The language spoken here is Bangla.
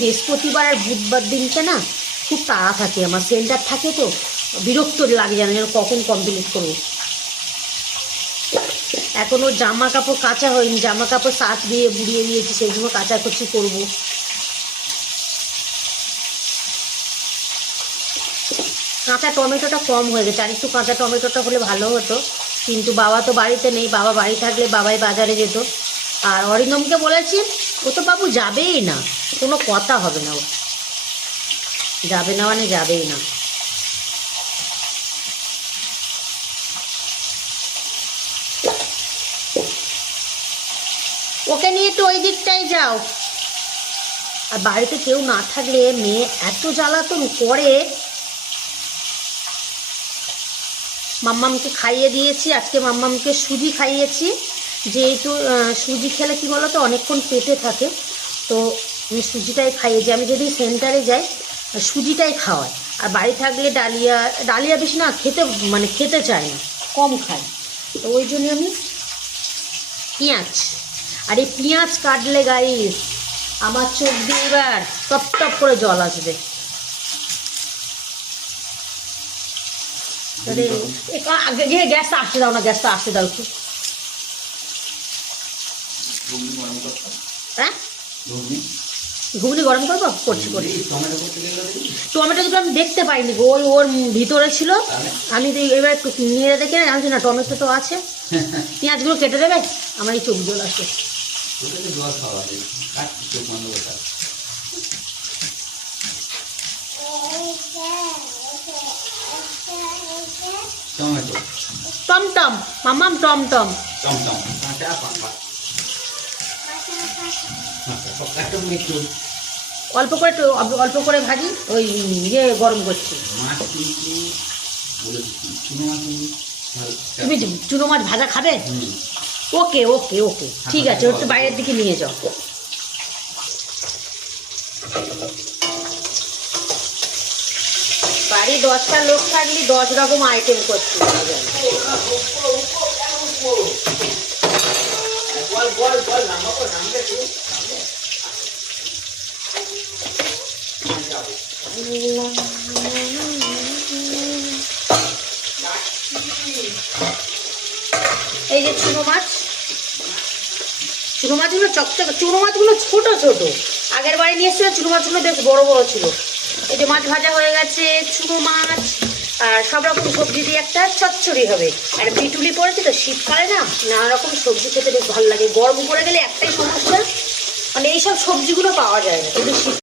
বৃহস্পতিবার আর বুধবার দিনটা না খুব তাড়া থাকে, আমার সেন্টার থাকে তো বিরক্ত লাগে, জানো যেন কখন কমপ্লিট করবো। এখনও জামা কাপড় কাচা হয়নি, জামা কাপড় সাত দিয়ে বুড়িয়ে দিয়েছি, সেগুলো কাচাকুচি করবো। কাঁচা টমেটোটা কম হয়ে গেছে, আর একটু কাঁচা টমেটোটা হলে ভালো হতো, কিন্তু বাবা তো বাড়িতে নেই, বাবা বাড়ি থাকলে বাবাই বাজারে যেত। আর অরিন্দমকে বলেছি, ও তো বাবু যাবেই না, কোনো কথা হবে না, ও যাবে না মানে যাবেই না। ওকে নিয়ে একটু ওই দিকটাই যাও। আর বাড়িতে কেউ না থাকলে মেয়ে এত জ্বালাতন করে। মাম্মামকে খাইয়ে দিয়েছি, আজকে মাম্মামকে সুজি খাইয়েছি, যেহেতু সুজি খেলে কী বলো তো অনেকক্ষণ পেটে থাকে, তো আমি সুজিটাই খাইয়েছি। আমি যদি সেন্টারে যাই সুজিটাই খাওয়াই, আর বাড়ি থাকলে ডালিয়া, ডালিয়া বেশি না খেতে, মানে খেতে চায় না, কম খায়, তো ওই জন্য আমি পেঁয়াজ, আর এই পেঁয়াজ কাটলে গাইস আমার চোখ দিয়ে এবার টপ টপ করে জল আসবে। গ্যাসটা আসতে দাও না, গ্যাসটা আসতে দাও একটু। হ্যাঁ ঘুগনি গরম করবো, করছি করছি। টমেটো দুটো আমি দেখতে পাইনি গো, ওর ভিতরে ছিল, আমি এবার একটু নিয়ে দেখে জানছি না টমেটো তো আছে। পেঁয়াজগুলো কেটে দেবে, আমার এই চোখ জল আসে। টমটম মাম্মাম টমটম অল্প করে অল্প করে ভাজি, ওই ইয়ে গরম করছি। তুমি চুনো মাছ ভাজা খাবে? ওকে ওকে ওকে ঠিক আছে, একটু বাইরের দিকে নিয়ে যাও। বাড়ি 10টা লোক থাকলে 10 রকম আইটেম করছি। এই যে চুনো মাছ, চুনো মাছগুলো চকচকে, চুনো মাছগুলো ছোট ছোট, আগের বাড়ি নিয়ে এসেছিল চুনো মাছগুলো বেশ বড় বড় ছিল। এই যে মাছ ভাজা হয়ে গেছে, চুনো মাছ আর সব রকম সবজি দিয়ে একটা চচ্চড়ি হবে। আর পিটুলি পড়েছে তো শীতকালে না, নানা রকম সবজি খেতে বেশ ভালো লাগে। গরম পড়ে গেলে একটাই সমস্যা, মানে এইসব সবজিগুলো পাওয়া যায় না, কিন্তু